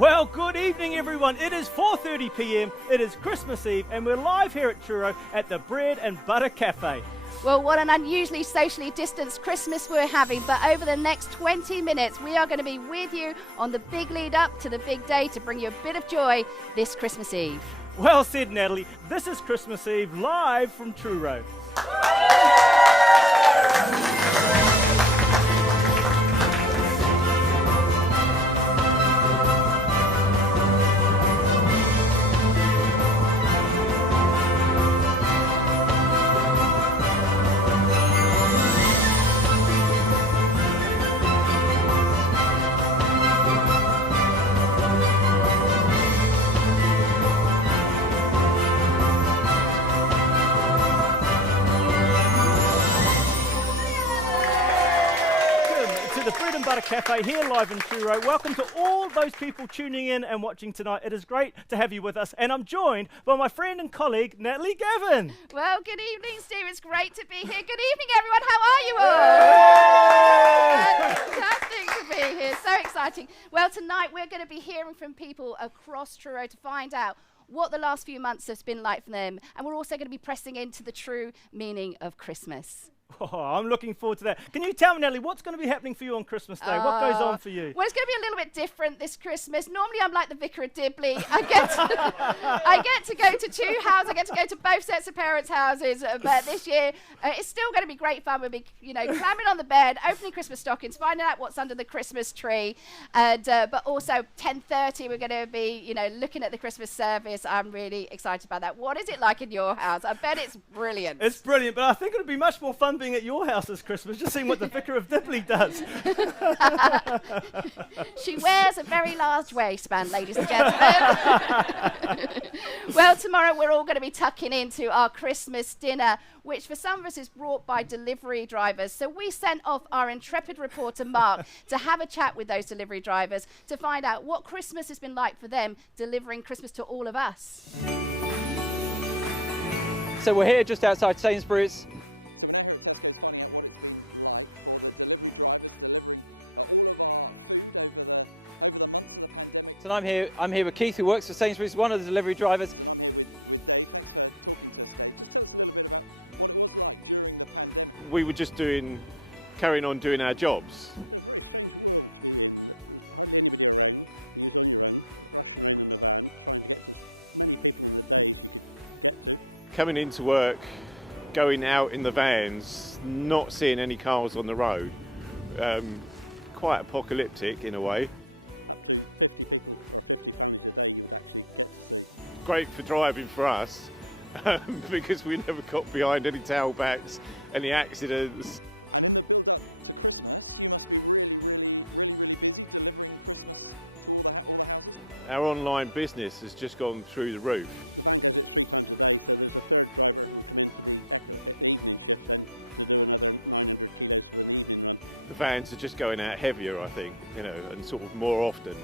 Well, good evening, everyone. It is 4:30 p.m. It is Christmas Eve, and we're live here at Truro at the Bread and Butter Cafe. Well, what an unusually socially distanced Christmas we're having, but over the next 20 minutes, we are going to be with you on the big lead up to the big day to bring you a bit of joy this Christmas Eve. Well said, Natalie. This is Christmas Eve live from Truro. to the Bread and Butter Cafe here live in Truro. Welcome to all those people tuning in and watching tonight. It is great to have you with us, and I'm joined by my friend and colleague, Natalie Gavin. Well, good evening, Steve. It's great to be here. Good evening, everyone. How are you all? Fantastic to be here. So exciting. Well, tonight we're going to be hearing from people across Truro to find out what the last few months has been like for them, and we're also going to be pressing into the true meaning of Christmas. Oh, I'm looking forward to that. Can you tell me, Natalie, what's going to be happening for you on Christmas Day? What goes on for you? Well, it's going to be a little bit different this Christmas. Normally, I'm like the Vicar of Dibley. I get to go to two houses. I get to go to both sets of parents' houses. But this year, it's still going to be great fun. We'll be, clambering on the bed, opening Christmas stockings, finding out what's under the Christmas tree. And but also 10:30, we're going to be, looking at the Christmas service. I'm really excited about that. What is it like in your house? I bet it's brilliant. It's brilliant, but I think it'll be much more fun being at your house this Christmas, just seeing what the Vicar of Dibley does. She wears a very large waistband, ladies and gentlemen. Well, tomorrow we're all going to be tucking into our Christmas dinner, which for some of us is brought by delivery drivers. So we sent off our intrepid reporter, Mark, to have a chat with those delivery drivers to find out what Christmas has been like for them, delivering Christmas to all of us. So we're here just outside Sainsbury's. So I'm here with Keith, who works for Sainsbury's, one of the delivery drivers. We were just carrying on doing our jobs. Coming into work, going out in the vans, not seeing any cars on the road. Quite apocalyptic in a way. Great for driving for us because we never got behind any tailbacks, any accidents. Our online business has just gone through the roof. The vans are just going out heavier, I think, and sort of more often.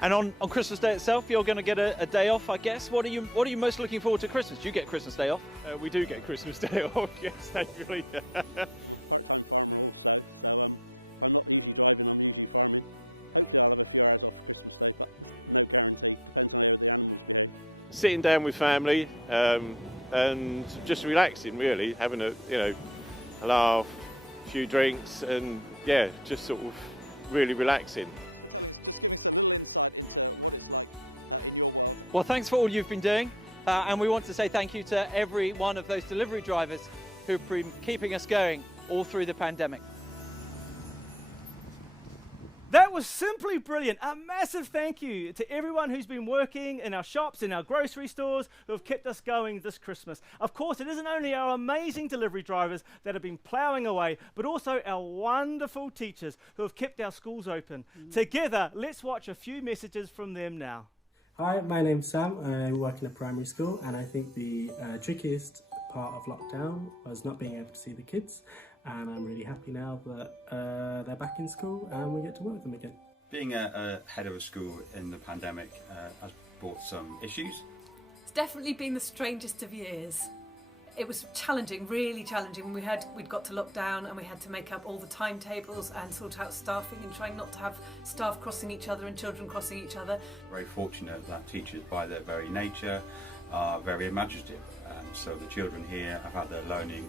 And on Christmas Day itself, you're going to get a day off, I guess. What are you most looking forward to Christmas? Do you get Christmas Day off? We do get Christmas Day off, yes, thankfully. Sitting down with family and just relaxing, really, having a laugh, a few drinks, and just sort of really relaxing. Well, thanks for all you've been doing, and we want to say thank you to every one of those delivery drivers who've been keeping us going all through the pandemic. That was simply brilliant. A massive thank you to everyone who's been working in our shops, in our grocery stores, who have kept us going this Christmas. Of course, it isn't only our amazing delivery drivers that have been ploughing away, but also our wonderful teachers who have kept our schools open. Together, let's watch a few messages from them now. Hi, my name's Sam. I work in a primary school, and I think the trickiest part of lockdown was not being able to see the kids, and I'm really happy now that they're back in school and we get to work with them again. Being a head of a school in the pandemic has brought some issues. It's definitely been the strangest of years. It was challenging, really challenging. We'd got to lockdown and we had to make up all the timetables and sort out staffing and trying not to have staff crossing each other and children crossing each other. Very fortunate that teachers, by their very nature, are very imaginative. So the children here have had their learning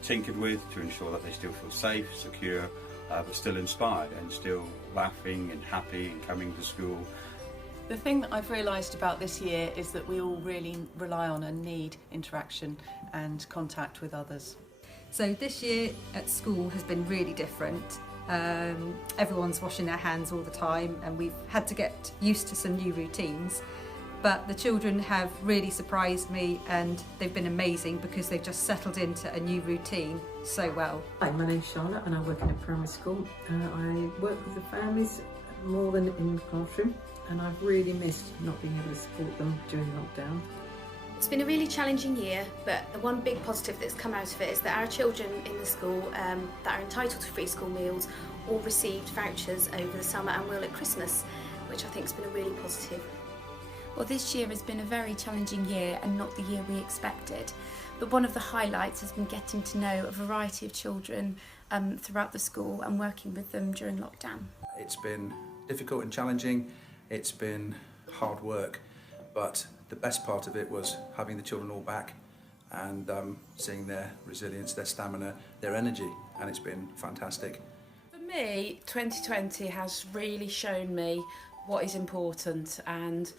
tinkered with to ensure that they still feel safe, secure, but still inspired and still laughing and happy and coming to school. The thing that I've realised about this year is that we all really rely on and need interaction and contact with others. So this year at school has been really different. Everyone's washing their hands all the time and we've had to get used to some new routines. But the children have really surprised me and they've been amazing because they've just settled into a new routine so well. Hi, my name's Charlotte and I work in a primary school. I work with the families more than in the classroom, and I've really missed not being able to support them during lockdown. It's been a really challenging year, but the one big positive that's come out of it is that our children in the school that are entitled to free school meals all received vouchers over the summer and will at Christmas, which I think has been a really positive. Well, this year has been a very challenging year and not the year we expected, but one of the highlights has been getting to know a variety of children throughout the school and working with them during lockdown. It's been difficult and challenging, it's been hard work, but the best part of it was having the children all back and seeing their resilience, their stamina, their energy, and it's been fantastic. For me, 2020 has really shown me what is important and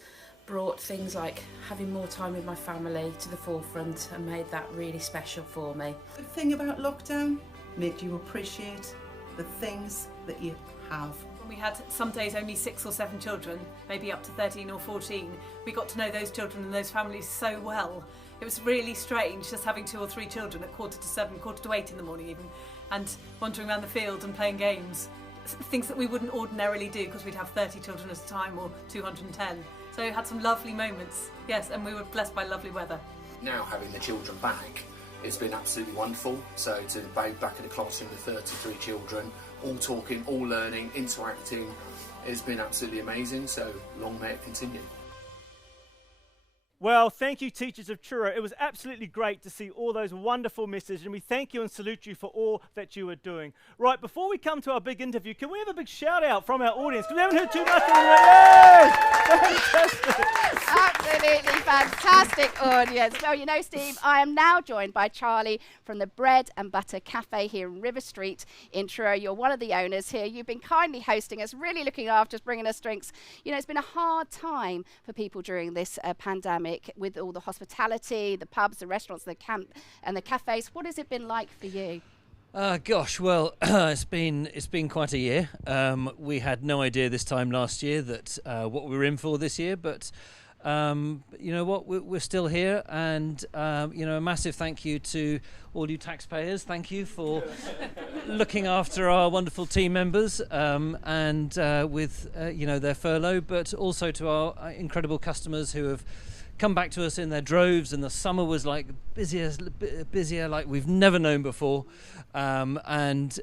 brought things like having more time with my family to the forefront and made that really special for me. The thing about lockdown made you appreciate the things that you have. When we had some days only 6 or 7 children, maybe up to 13 or 14, we got to know those children and those families so well. It was really strange just having 2 or 3 children at 6:45, 7:45 in the morning even, and wandering around the field and playing games. Things that we wouldn't ordinarily do because we'd have 30 children at a time or 210. So we had some lovely moments, yes, and we were blessed by lovely weather. Now having the children back, it's been absolutely wonderful. So to be back in the classroom with 33 children, all talking, all learning, interacting, has been absolutely amazing. So long may it continue. Well, thank you, teachers of Truro. It was absolutely great to see all those wonderful messages, and we thank you and salute you for all that you are doing. Right, before we come to our big interview, can we have a big shout out from our audience? Because we haven't heard too much from them. Fantastic. Absolutely fantastic audience. Well, you know, Steve, I am now joined by Charlie from the Bread and Butter Cafe here in River Street in Truro. You're one of the owners here. You've been kindly hosting us, really looking after us, bringing us drinks. You know, it's been a hard time for people during this pandemic with all the hospitality, the pubs, the restaurants, the camp and the cafes. What has it been like for you? Gosh, well, it's been quite a year. We had no idea this time last year that what we were in for this year, but you know what, we're still here, and you know, a massive thank you to all you taxpayers. Thank you for looking after our wonderful team members and with you know, their furlough, but also to our incredible customers who have come back to us in their droves, and the summer was like busier like we've never known before, and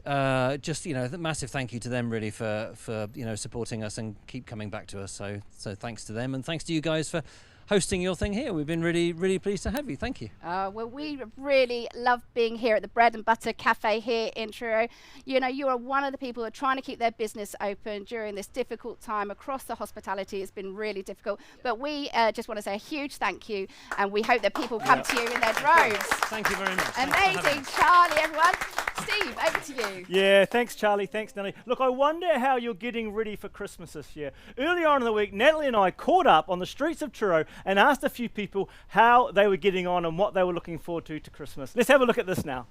just, you know, the massive thank you to them really for you know, supporting us and keep coming back to us. So thanks to them, and thanks to you guys for hosting your thing here. We've been really pleased to have you. Thank you. Well, we really love being here at the Bread and Butter Cafe here in Truro. You know, you are one of the people who are trying to keep their business open during this difficult time across the hospitality. It's been really difficult, but we just want to say a huge thank you, and we hope that people come to you in their droves. Thank you very much. Amazing. Charlie, everyone. Steve, over to you. Yeah, thanks, Charlie. Thanks, Natalie. Look, I wonder how you're getting ready for Christmas this year. Earlier on in the week, Natalie and I caught up on the streets of Truro and asked a few people how they were getting on and what they were looking forward to Christmas. Let's have a look at this now.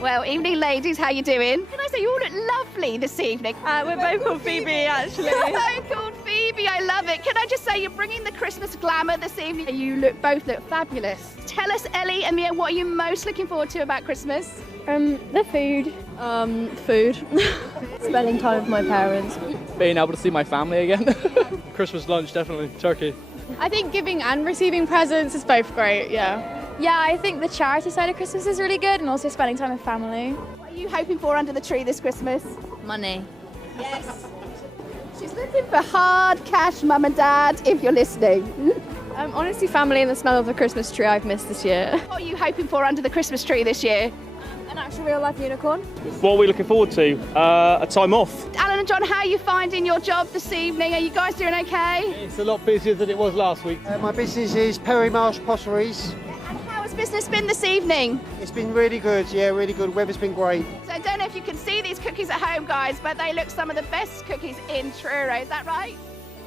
Well, evening, ladies. How you doing? Can I say you all look lovely this evening? We're both called Phoebe, actually. You're both called Phoebe. I love it. Can I just say you're bringing the Christmas glamour this evening? You both look fabulous. Tell us, Ellie and Mia, what are you most looking forward to about Christmas? The food. Food. Spending time with my parents. Being able to see my family again. Christmas lunch, definitely. Turkey. I think giving and receiving presents is both great, yeah. Yeah, I think the charity side of Christmas is really good, and also spending time with family. What are you hoping for under the tree this Christmas? Money. Yes. She's looking for hard cash, Mum and Dad, if you're listening. Honestly, family and the smell of the Christmas tree I've missed this year. What are you hoping for under the Christmas tree this year? An actual real-life unicorn. What are we looking forward to? A time off. Alan and John, how are you finding your job this evening? Are you guys doing okay? It's a lot busier than it was last week. My business is Perry Marsh Potteries. And how has business been this evening? It's been really good, yeah, really good. Weather's been great. So I don't know if you can see these cookies at home, guys, but they look some of the best cookies in Truro. Is that right?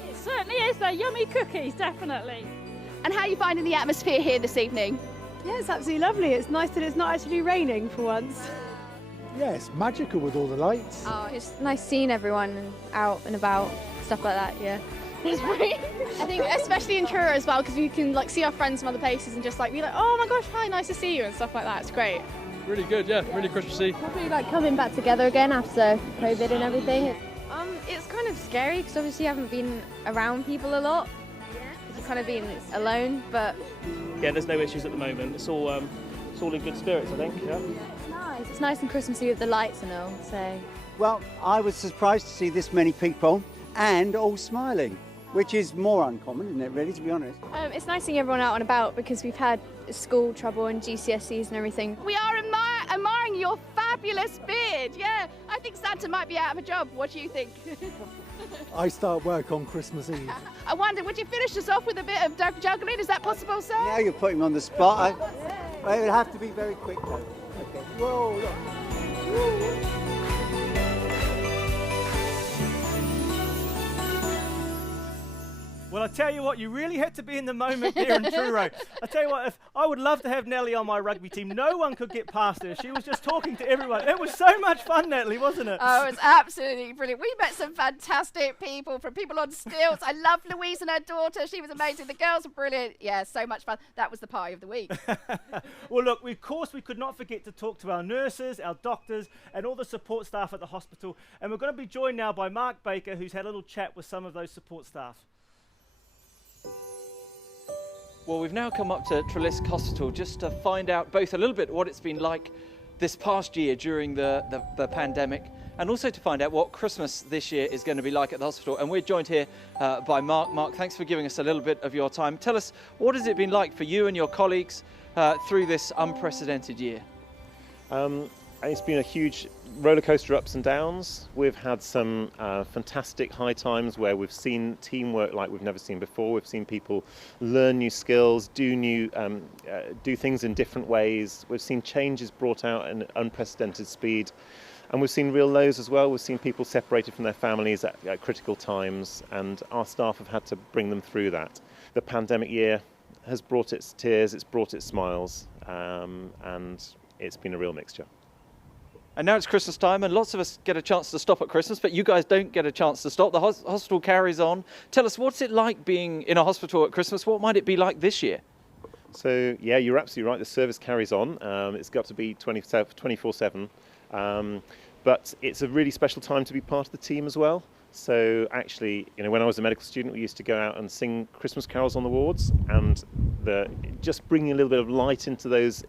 It certainly is. They're yummy cookies, definitely. And how are you finding the atmosphere here this evening? Yeah, it's absolutely lovely. It's nice that it's not actually raining for once. Yeah, it's magical with all the lights. Oh, it's nice seeing everyone and out and about, stuff like that, yeah. It's great. I think especially in Truro as well, because we can like see our friends from other places and just like be like, oh my gosh, hi, nice to see you and stuff like that. It's great. Really good, yeah, really Christmassy. Probably like coming back together again after COVID and everything. It's kind of scary because obviously you haven't been around people a lot. You've kind of been alone, but yeah, there's no issues at the moment. It's all in good spirits, I think. Yeah. it's nice. It's nice and Christmassy with the lights and all. So. Well, I was surprised to see this many people and all smiling, which is more uncommon, isn't it, really, to be honest? It's nice seeing everyone out and about because we've had school trouble and GCSEs and everything. We are admiring your fabulous beard. Yeah, I think Santa might be out of a job. What do you think? I start work on Christmas Eve. I wonder, would you finish us off with a bit of juggling? Is that possible, sir? Now you're putting me on the spot. It would have to be very quick, though. Okay. Whoa, look. Well, I tell you what, you really had to be in the moment there in Truro. I tell you what, if I would love to have Natalie on my rugby team. No one could get past her. She was just talking to everyone. It was so much fun, Natalie, wasn't it? Oh, it was absolutely brilliant. We met some fantastic people, from people on stilts. I love Louise and her daughter. She was amazing. The girls were brilliant. Yeah, so much fun. That was the party of the week. Well, look, of course, we could not forget to talk to our nurses, our doctors, and all the support staff at the hospital. And we're going to be joined now by Mark Baker, who's had a little chat with some of those support staff. Well, we've now come up to Truro Hospital just to find out both a little bit what it's been like this past year during the pandemic, and also to find out what Christmas this year is going to be like at the hospital. And we're joined here by Mark. Mark, thanks for giving us a little bit of your time. Tell us, what has it been like for you and your colleagues through this unprecedented year? It's been a huge roller coaster ups and downs. We've had some fantastic high times where we've seen teamwork like we've never seen before. We've seen people learn new skills, do things in different ways. We've seen changes brought out at an unprecedented speed. And we've seen real lows as well. We've seen people separated from their families at critical times, and our staff have had to bring them through that. The pandemic year has brought its tears, it's brought its smiles, and it's been a real mixture. And now it's Christmas time, and lots of us get a chance to stop at Christmas, but you guys don't get a chance to stop. The hospital carries on. Tell us, what's it like being in a hospital at Christmas? What might it be like this year? So, yeah, you're absolutely right. The service carries on. It's got to be 24/7. But it's a really special time to be part of the team as well. So actually, when I was a medical student, we used to go out and sing Christmas carols on the wards, and just bringing a little bit of light into those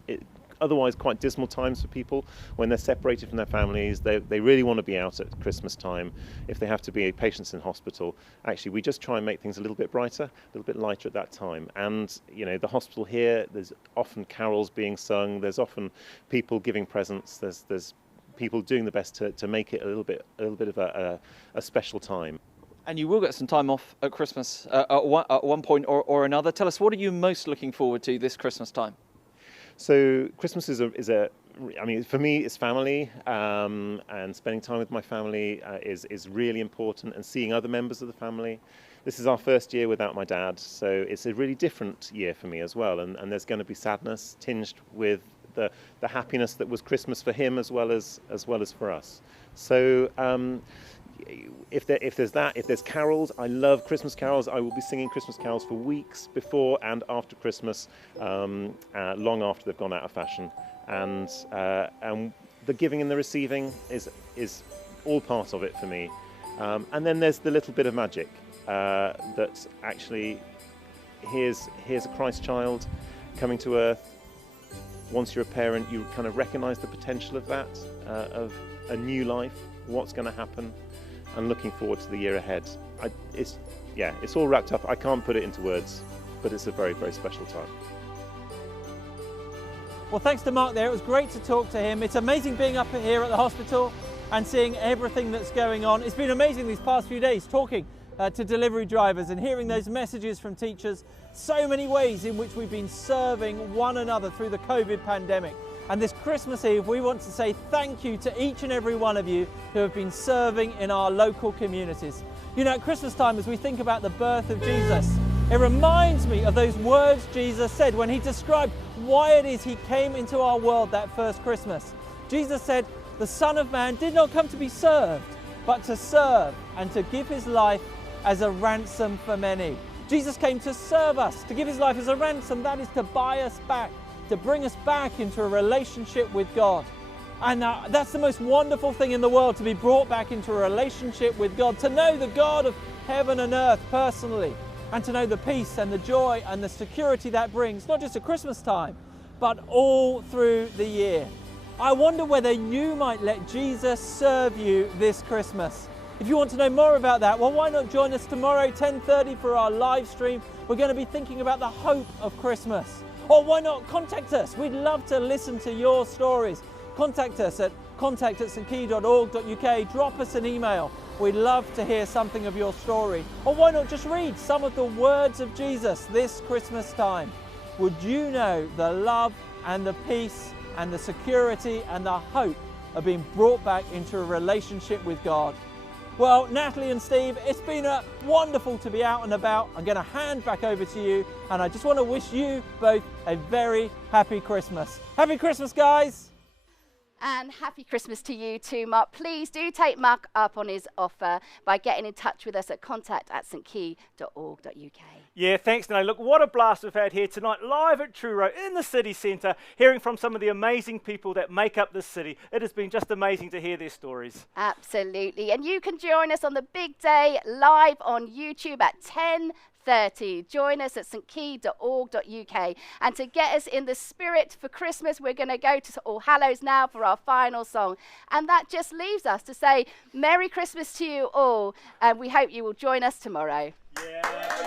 otherwise quite dismal times for people when they're separated from their families. They really want to be out at Christmas time. If they have to be patients in hospital, actually we just try and make things a little bit brighter, a little bit lighter at that time. And the hospital here, there's often carols being sung, there's often people giving presents, there's people doing the best to make it a little bit of a special time. And you will get some time off at Christmas at one point or another. Tell us, what are you most looking forward to this Christmas time? So Christmas for me, it's family, and spending time with my family is really important, and seeing other members of the family. This is our first year without my dad, so it's a really different year for me as well, and there's going to be sadness tinged with the happiness that was Christmas for him as well as for us. So if there's carols, I love Christmas carols. I will be singing Christmas carols for weeks before and after Christmas, long after they've gone out of fashion. And the giving and the receiving is all part of it for me. And then there's the little bit of magic that actually here's a Christ child coming to earth. Once you're a parent, you kind of recognise the potential of that, of a new life, what's going to happen, and looking forward to the year ahead. It's all wrapped up. I can't put it into words, but it's a very, very special time. Well, thanks to Mark there. It was great to talk to him. It's amazing being up here at the hospital and seeing everything that's going on. It's been amazing these past few days talking to delivery drivers and hearing those messages from teachers. So many ways in which we've been serving one another through the COVID pandemic. And this Christmas Eve, we want to say thank you to each and every one of you who have been serving in our local communities. At Christmas time, as we think about the birth of Jesus, it reminds me of those words Jesus said when he described why it is he came into our world that first Christmas. Jesus said, "The Son of Man did not come to be served, but to serve and to give his life as a ransom for many. Jesus came to serve us, to give his life as a ransom. That is to buy us back, to bring us back into a relationship with God. And that's the most wonderful thing in the world, to be brought back into a relationship with God, to know the God of heaven and earth personally, and to know the peace and the joy and the security that brings, not just at Christmas time, but all through the year. I wonder whether you might let Jesus serve you this Christmas. If you want to know more about that, well, why not join us tomorrow, 10:30, for our live stream. We're going to be thinking about the hope of Christmas. Or why not contact us? We'd love to listen to your stories. Contact us at contact@stkey.org.uk. Drop us an email. We'd love to hear something of your story. Or why not just read some of the words of Jesus this Christmas time? Would you know the love and the peace and the security and the hope of being brought back into a relationship with God? Well, Natalie and Steve, it's been wonderful to be out and about. I'm going to hand back over to you, and I just want to wish you both a very happy Christmas. Happy Christmas, guys! And happy Christmas to you too, Mark. Please do take Mark up on his offer by getting in touch with us at contact@stkey.org.uk. Yeah, thanks, Natalie. Look, what a blast we've had here tonight, live at Truro in the city centre, hearing from some of the amazing people that make up this city. It has been just amazing to hear their stories. Absolutely. And you can join us on the big day live on YouTube at 10:30. Join us at stkey.org.uk. And to get us in the spirit for Christmas, we're going to go to All Hallows now for our final song. And that just leaves us to say Merry Christmas to you all, and we hope you will join us tomorrow. Yeah.